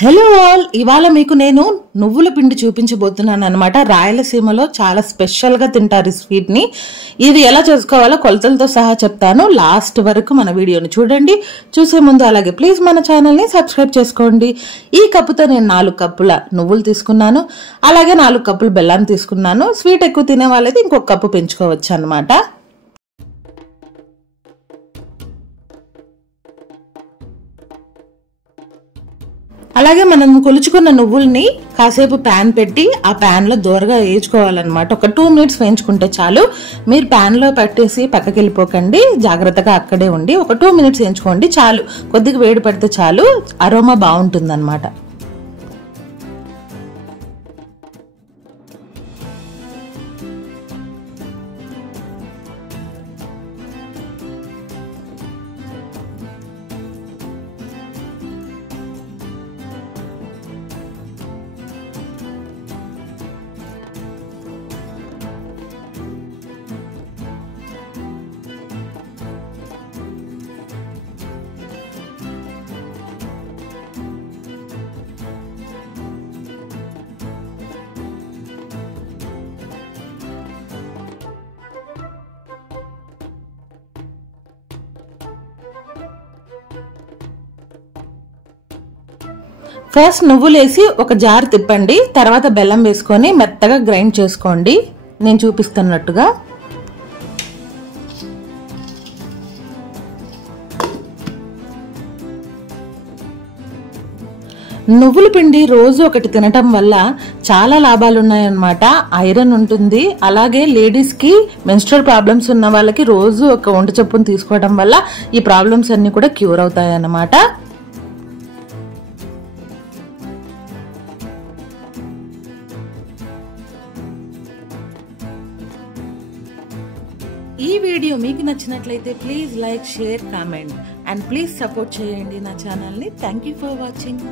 Hello all, ఇవాళ మీకు నేను నువ్వుల పిండి చూపించబోతున్నాను అనమాట. రాయలసీమలో చాలా స్పెషల్గా తింటారు ఈ స్వీట్ని. ఇది ఎలా చేసుకోవాలో కొలతలతో సహా చెప్తాను. లాస్ట్ వరకు మన వీడియోని చూడండి. చూసే ముందు అలాగే ప్లీజ్ మన ఛానల్ని సబ్స్క్రైబ్ చేసుకోండి. ఈ కప్పుతో నేను 4 కప్పుల నువ్వులు తీసుకున్నాను. అలాగే 4 కప్పులు బెల్లాన్ని తీసుకున్నాను. స్వీట్ ఎక్కువ తినే వాళ్ళైతే ఇంకొక కప్పు పెంచుకోవచ్చు అనమాట. అలాగే మనం కొలుచుకున్న నువ్వుల్ని కాసేపు ప్యాన్ పెట్టి ఆ ప్యాన్ లో దూరగా వేయించుకోవాలన్నమాట. ఒక 2 మినిట్స్ వేయించుకుంటే చాలు. మీరు ప్యాన్ లో పెట్టేసి పక్కకి వెళ్ళిపోకండి, జాగ్రత్తగా అక్కడే ఉండి ఒక 2 మినిట్స్ వేయించుకోండి చాలు. కొద్దిగా వేడి పడితే చాలు, అరోమా బాగుంటుంది అనమాట. ఫస్ట్ నువ్వులు వేసి ఒక జార్ తిప్పండి. తర్వాత బెల్లం వేసుకొని మెత్తగా గ్రైండ్ చేసుకోండి నేను చూపిస్తున్నట్టుగా. నువ్వుల పిండి రోజు ఒకటి తినటం వల్ల చాలా లాభాలు ఉన్నాయన్నమాట. ఐరన్ ఉంటుంది. అలాగే లేడీస్కి మెన్స్ట్రువల్ ప్రాబ్లమ్స్ ఉన్న వాళ్ళకి రోజు ఒక ఒంటి చొప్పును తీసుకోవడం వల్ల ఈ ప్రాబ్లమ్స్ అన్ని కూడా క్యూర్ అవుతాయి అన్నమాట. ఈ వీడియో మీకు నచ్చినట్లయితే please like, share, comment and please support చేయండి నా ఛానల్ని. Thank you for watching.